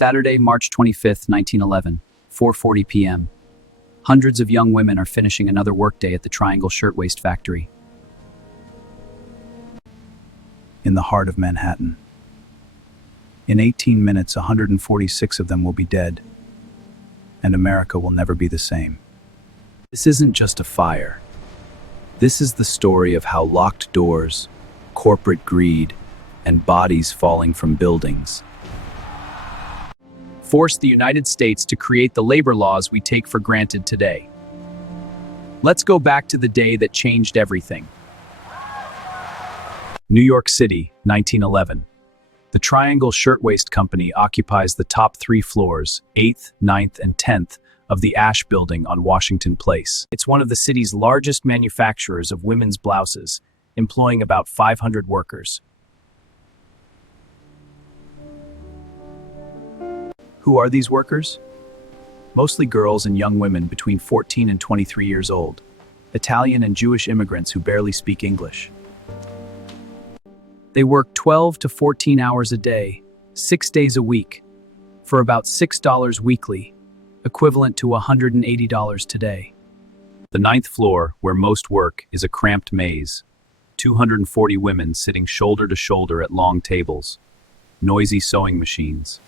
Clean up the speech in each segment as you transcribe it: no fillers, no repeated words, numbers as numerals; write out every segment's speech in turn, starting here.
Saturday, March 25th, 1911, 4:40 p.m. Hundreds of young women are finishing another workday at the Triangle Shirtwaist Factory. In the heart of Manhattan. In 18 minutes, 146 of them will be dead, and America will never be the same. This isn't just a fire. This is the story of how locked doors, corporate greed, and bodies falling from buildings forced the United States to create the labor laws we take for granted today. Let's go back to the day that changed everything. New York City, 1911. The Triangle Shirtwaist Company occupies the top 3 floors, 8th, 9th, and 10th, of the Ash Building on Washington Place. It's one of the city's largest manufacturers of women's blouses, employing about 500 workers. Who are these workers? Mostly girls and young women between 14 and 23 years old, Italian and Jewish immigrants who barely speak English. They work 12 to 14 hours a day, 6 days a week, for about $6 weekly, equivalent to $180 today. The 9th floor, where most work, is a cramped maze. 240 women sitting shoulder to shoulder at long tables. Noisy sewing machines.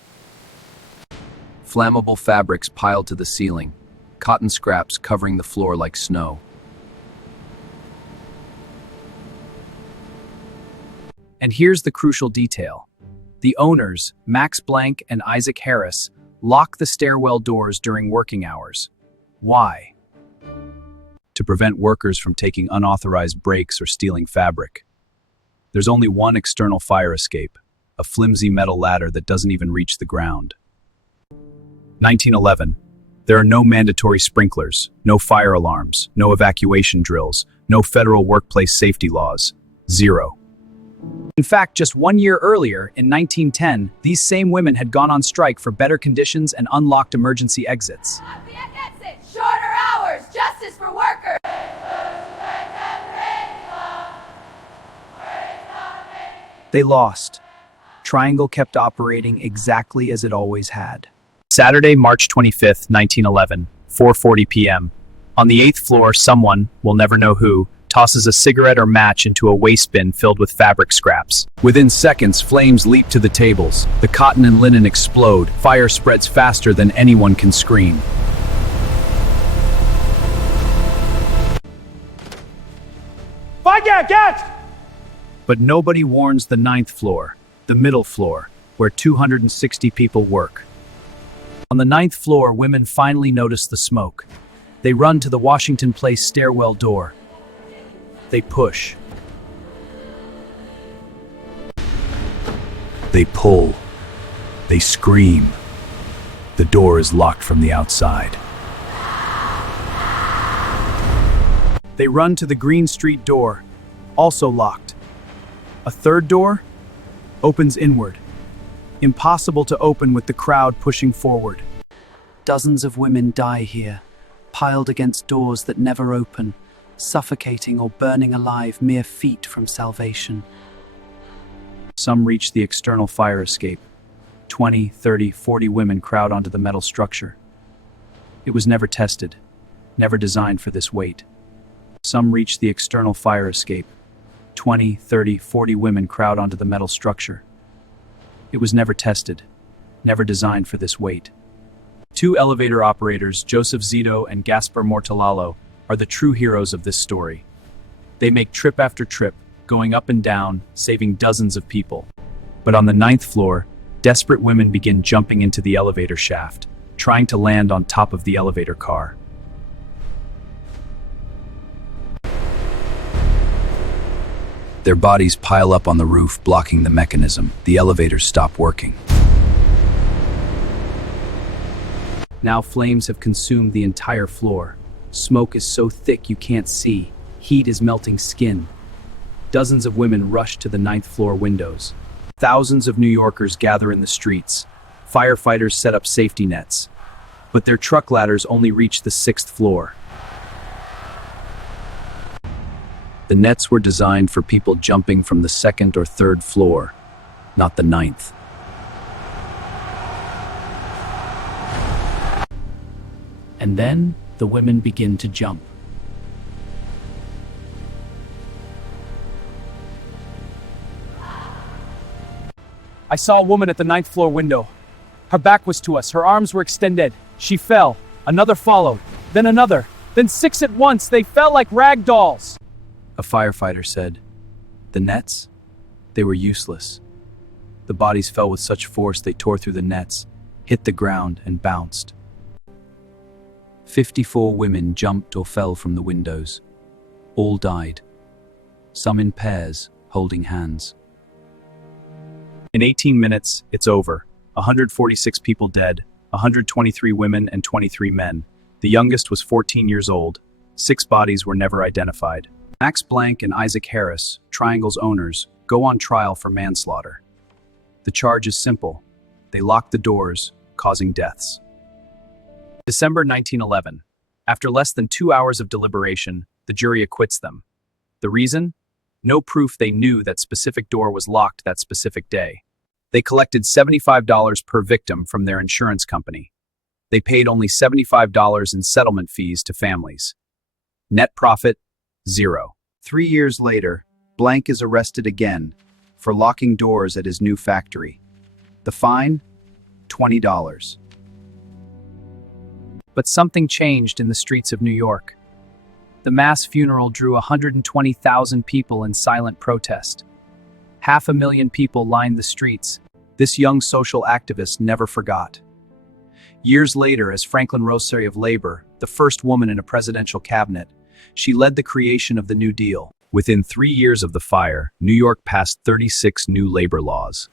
Flammable fabrics piled to the ceiling. Cotton scraps covering the floor like snow. And here's the crucial detail. The owners, Max Blank and Isaac Harris, lock the stairwell doors during working hours. Why? To prevent workers from taking unauthorized breaks or stealing fabric. There's only one external fire escape, a flimsy metal ladder that doesn't even reach the ground. 1911. There are no mandatory sprinklers, no fire alarms, no evacuation drills, no federal workplace safety laws. Zero. In fact, just 1 year earlier, in 1910, these same women had gone on strike for better conditions and unlocked emergency exits. Shorter hours, justice for workers. They lost. Triangle kept operating exactly as it always had. Saturday, March 25th, 1911, 4:40 p.m. On the 8th floor, someone, we'll never know who, tosses a cigarette or match into a waste bin filled with fabric scraps. Within seconds, flames leap to the tables. The cotton and linen explode. Fire spreads faster than anyone can scream. But nobody warns the 9th floor, the middle floor, where 260 people work. On the 9th floor, women finally notice the smoke. They run to the Washington Place stairwell door. They push. They pull. They scream. The door is locked from the outside. They run to the Green Street door, also locked. A third door opens inward. Impossible to open with the crowd pushing forward. Dozens of women die here, piled against doors that never open, suffocating or burning alive mere feet from salvation. Some reach the external fire escape. 20, 30, 40 women crowd onto the metal structure. It was never tested, never designed for this weight. Some reach the external fire escape. 20, 30, 40 women crowd onto the metal structure. It was never tested, never designed for this weight. 2 elevator operators, Joseph Zito and Gaspar Mortallalo, are the true heroes of this story. They make trip after trip, going up and down, saving dozens of people. But on the 9th floor, desperate women begin jumping into the elevator shaft, trying to land on top of the elevator car. Their bodies pile up on the roof, blocking the mechanism. The elevators stop working. Now flames have consumed the entire floor. Smoke is so thick you can't see. Heat is melting skin. Dozens of women rush to the 9th floor windows. Thousands of New Yorkers gather in the streets. Firefighters set up safety nets. But their truck ladders only reach the 6th floor. The nets were designed for people jumping from the 2nd or 3rd floor, not the 9th. And then the women begin to jump. I saw a woman at the ninth floor window. Her back was to us, her arms were extended. She fell. Another followed. Then another. Then 6 at once. They fell like rag dolls. A firefighter said, "The nets? They were useless. The bodies fell with such force they tore through the nets, hit the ground, and bounced." 54 women jumped or fell from the windows. All died. Some in pairs, holding hands. In 18 minutes, it's over. 146 people dead, 123 women and 23 men. The youngest was 14 years old. 6 bodies were never identified. Max Blank and Isaac Harris, Triangle's owners, go on trial for manslaughter. The charge is simple. They locked the doors, causing deaths. December 1911. After less than 2 hours of deliberation, the jury acquits them. The reason? No proof they knew that specific door was locked that specific day. They collected $75 per victim from their insurance company. They paid only $75 in settlement fees to families. Net profit, 0. 3 years later, Blank is arrested again for locking doors at his new factory. The fine? $20. But something changed in the streets of New York. The mass funeral drew 120,000 people in silent protest. 500,000 people lined the streets. This young social activist never forgot. Years later, as Franklin Roosevelt of Labor, the first woman in a presidential cabinet, she led the creation of the New Deal. Within 3 years of the fire, New York passed 36 new labor laws.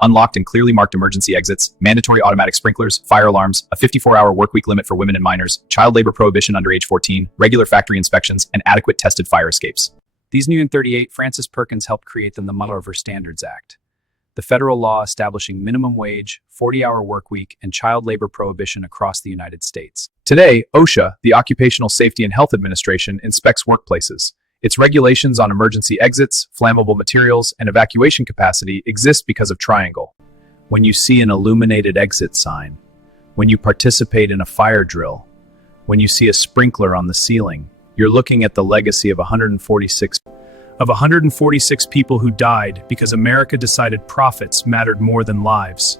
Unlocked and clearly marked emergency exits, mandatory automatic sprinklers, fire alarms, a 54-hour workweek limit for women and minors, child labor prohibition under age 14, regular factory inspections, and adequate tested fire escapes. These new in 38, Francis Perkins helped create them the Model River Standards Act, the federal law establishing minimum wage, 40-hour workweek, and child labor prohibition across the United States. Today, OSHA, the Occupational Safety and Health Administration, inspects workplaces. Its regulations on emergency exits, flammable materials, and evacuation capacity exist because of Triangle. When you see an illuminated exit sign, when you participate in a fire drill, when you see a sprinkler on the ceiling, you're looking at the legacy of 146 people who died because America decided profits mattered more than lives.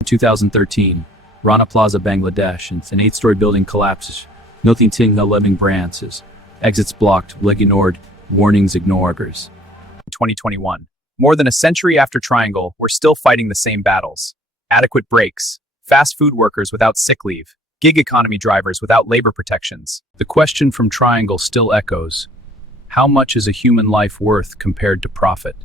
In 2013, Rana Plaza, Bangladesh, and an 8-story building collapses. Nothing ting the living branches. Exits blocked, leg ignored, warnings ignored. 2021. More than a century after Triangle, we're still fighting the same battles. Adequate breaks, fast food workers without sick leave, gig economy drivers without labor protections. The question from Triangle still echoes. How much is a human life worth compared to profit?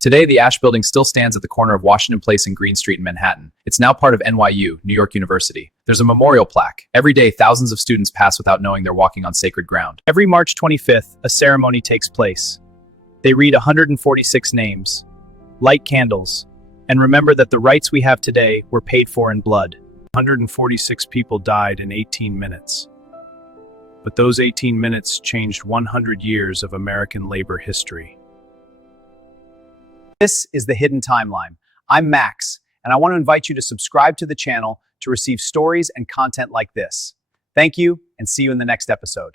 Today, the Ash Building still stands at the corner of Washington Place and Green Street in Manhattan. It's now part of NYU, New York University. There's a memorial plaque. Every day, thousands of students pass without knowing they're walking on sacred ground. Every March 25th, a ceremony takes place. They read 146 names, light candles, and remember that the rights we have today were paid for in blood. 146 people died in 18 minutes. But those 18 minutes changed 100 years of American labor history. This is The Hidden Timeline. I'm Max, and I want to invite you to subscribe to the channel to receive stories and content like this. Thank you, and see you in the next episode.